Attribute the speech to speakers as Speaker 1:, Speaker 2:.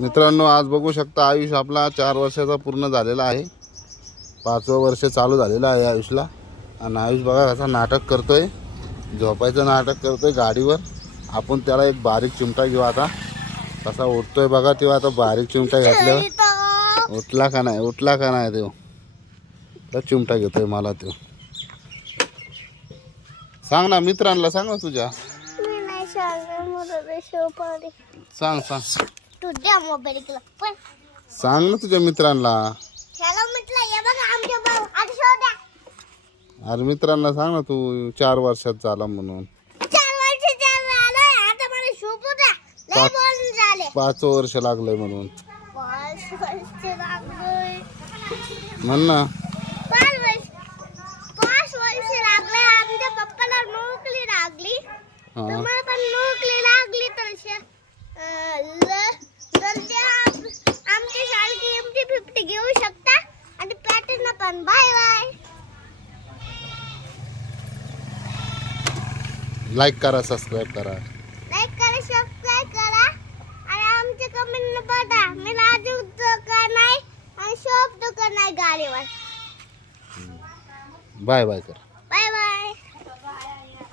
Speaker 1: मित्रांनो आज बघू शकता आयुष आपला चार वर्षाचा पूर्ण झालेला आहे. पाचवं वर्ष चालू झालेलं आहे आयुषला. आणि आयुष बघा कसा नाटक करतोय. झोपायचं नाटक करतोय गाडीवर. आपण त्याला एक बारीक चिमटा घेऊ आता. कसा उठतोय बघा तेव्हा आता बारीक चिमटा घातल्यावर. उठला का नाही? उठला का नाही तो? तर चिमटा घेतोय मला तो. सांग ना मित्रांना सांग ना तुझ्या
Speaker 2: मी नाही सांगणार मला शोपारी
Speaker 1: सांग सांग.
Speaker 2: तुझ्या मोबाईल पण
Speaker 1: सांग ना तुझ्या मित्रांना.
Speaker 2: ह्याला म्हटलं हे बघा आमच्या भाऊ आता शोधा
Speaker 1: अरे मित्रांना सांग ना तू चार वर्षात झाला म्हणून.
Speaker 2: चार वर्ष झालं आता मला शोधू द्या. लय
Speaker 1: पाच.
Speaker 2: बोलून झाले.
Speaker 1: पाच वर्ष लागलंय म्हणून.
Speaker 2: पाच वर्ष लागलोय.
Speaker 1: म्हण ना.
Speaker 2: पाच वर्ष पाच वर्ष लागले आमच्या पप्पाला नोकरी लागली.
Speaker 1: हा.
Speaker 2: तुम्हाला पण नोकरी लागली तर श- अं, ल- तर त्या आप- आमच्या शाळेची एमटी फिफ्टी घेऊ शकता आणि पॅटर्न पण बाय बाय
Speaker 1: लाईक करा सबस्क्राईब करा.
Speaker 2: लाईक करा सबस्क्राईब करा. आणि आमच्या कमेंट बघा. मी राजू का नाही आणि शॉप का नाही गाडीवर?
Speaker 1: बाय बाय कर.